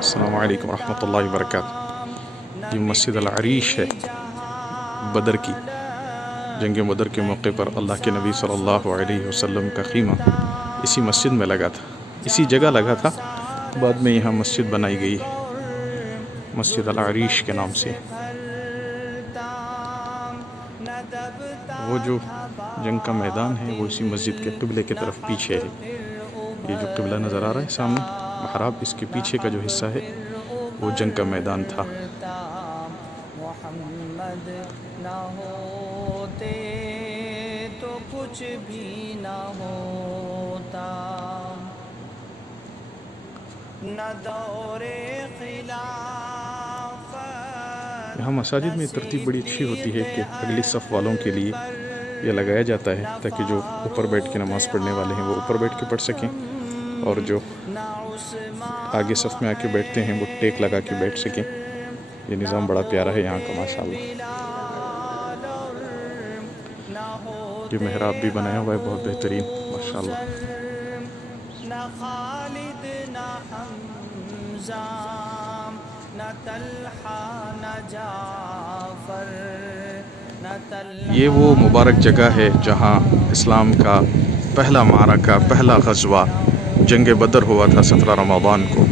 السلام علیکم ورحمۃ اللہ وبرکاتہ۔ یہ مسجد العریش ہے بدر کی، جنگ بدر کے موقع پر اللہ کے نبی صلی اللہ علیہ وسلم کا خیمہ اسی مسجد میں لگا تھا، اسی جگہ لگا تھا۔ بعد میں یہاں مسجد بنائی گئی مسجد العریش کے نام سے۔ وہ جو جنگ کا میدان ہے وہ اسی مسجد کے قبلے کی طرف پیچھے ہے۔ یہ جو قبلہ نظر آ رہا ہے سامنے محراب، اس کے پیچھے کا جو حصہ ہے وہ جنگ کا میدان تھا۔ محمد نہ ہوتے تو کچھ بھی نہ ہوتا، نہ دور خلافت۔ یہاں مساجد میں ترتیب بڑی اچھی ہوتی ہے کہ اگلی صف والوں کے لیے یہ لگایا جاتا ہے تاکہ جو اوپر بیٹھ کے نماز پڑھنے والے ہیں وہ اوپر بیٹھ کے پڑھ سکیں، اور جو آگے صف میں آ کے بیٹھتے ہیں وہ ٹیک لگا کے بیٹھ سکیں۔ یہ نظام بڑا پیارا ہے یہاں کا ماشاءاللہ۔ یہ محراب بھی بنایا ہوا ہے بہت بہترین ماشاءاللہ۔ نہ خالد نہ حمزہ نہ طلحہ نہ جعفر نہ طلحہ۔ یہ وہ مبارک جگہ ہے جہاں اسلام کا پہلا معرکہ، پہلا غزوہ جنگ بدر ہوا تھا 17 رمضان کو۔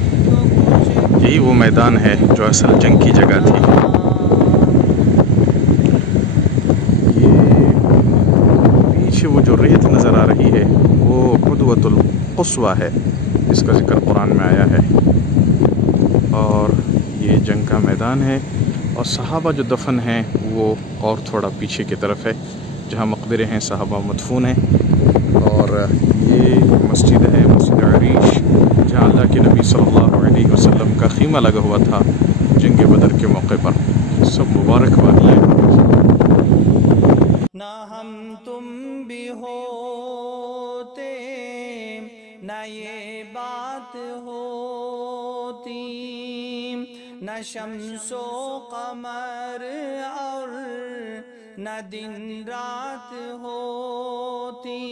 یہی وہ میدان ہے جو اصل جنگ کی جگہ تھی۔ یہ پیچھے وہ جو ریت نظر آ رہی ہے وہ قدوۃ القصویٰ ہے، اس کا ذکر قرآن میں آیا ہے، اور یہ جنگ کا میدان ہے۔ اور صحابہ جو دفن ہیں وہ اور تھوڑا پیچھے کی طرف ہے جہاں مقبرے ہیں، صحابہ مدفون ہیں۔ اور یہ مسجد ہے مسجد عریش، جہاں اللہ کے نبی صلی اللہ علیہ وسلم کا خیمہ لگا ہوا تھا جنگ بدر کے موقع پر۔ سب مبارکباد ہے۔ نہ ہم تم بھی ہوتے نہ یہ بات ہوتی، نہ شمس و قمر اور نہ دن رات ہوتی۔